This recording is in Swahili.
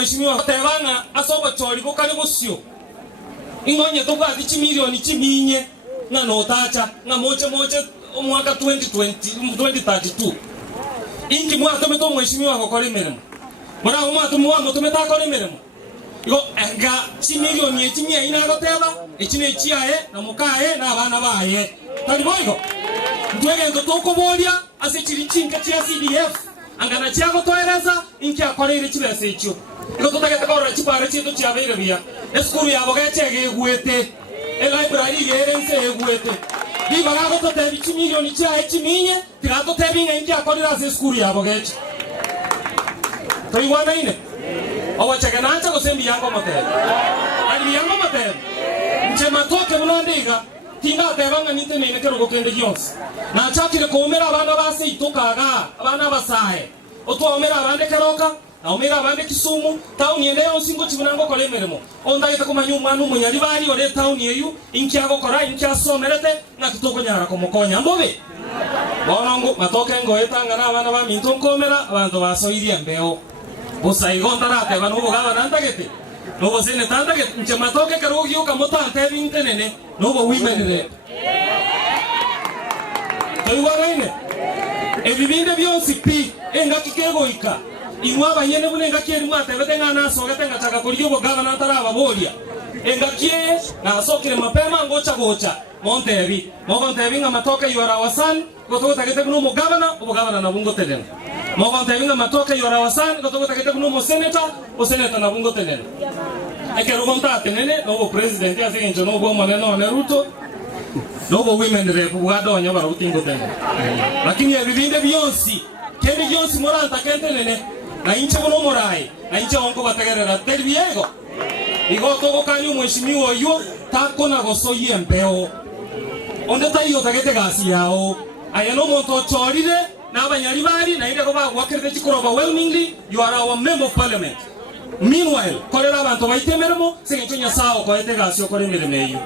mheshimiwa tebanga asoba chori ko kali gusio ingonye to kwa 1 milioni chiminye na notacha na moche omwaka 2032 inki mwato meto mheshimiwa ko kali meremo mara mwato mwato meta kali meremo iko nga 1 milioni echimye ina goteba echine chiae na mukae na abana baye tali boigo ndwege ndo tokobolia ase chilichinka chia CDF angana chiago toereza inki akorere chibese icho iko tutagete korora chipare chitu chiabere bia eskuru yabo gechege gwete library yerense egwete biba gago totebi 1 milioni chiae chiminye tirato tebinga inki akorera ase eskuru yabo geche toiwana ine owachaga nacha gosembi yango motebe ali yango motebe nchema toke bunondiga tinga tebanga nite nene kero gokende yonse na chakire komera abana base itokaga abana basahe otwomera abande keroka na omera abande Kisumu town yende yonse ngo chibunango kole meremo onda ita komanya umwana umunyari bari ore town yeyu inkiago kora inkiasomerete na kitoko nyara komokonya mbobe bonongo matoke ngo etanga na abana ba minto komera abantu basoirie mbeo busaigonda rate bano bugaba nantagete no sene tanta que nchematoke karogio kamotante bintenene no bo wimenere toiwaraine ebibinde byonsi pi enga kikegoika inwa banyene bunenga kieri mwate betenga naso gatenga chaka kuriyo bogaba nataraba bolia enga kie na sokire mapema gocha montebi nga matoke yora wasan gotogo tagete kuno mugabana na bungo tedeno mogontebi nga matoke yora wasan gotogo tagete kuno mo senator na bungo tedeno ekero gonta tenene no president ya senjo no bo maneno na Ruto no bo women rep bwado nya baro tingo tene lakini ya bibinde byonsi kebi byonsi moranta kentenene na inche bono morai na inche onko batagerera terbiego igoto gokanyu mheshimiwa yo tako na gosoye mbeo onde tayo tagete gasi yao aya no monto chorire na abanyari bari na inde ko bagwakirite chikoro overwhelmingly you are our member of parliament. Meanwhile, korera abantu baitemeremo segencho nyasao ko etegasi okore mireme yo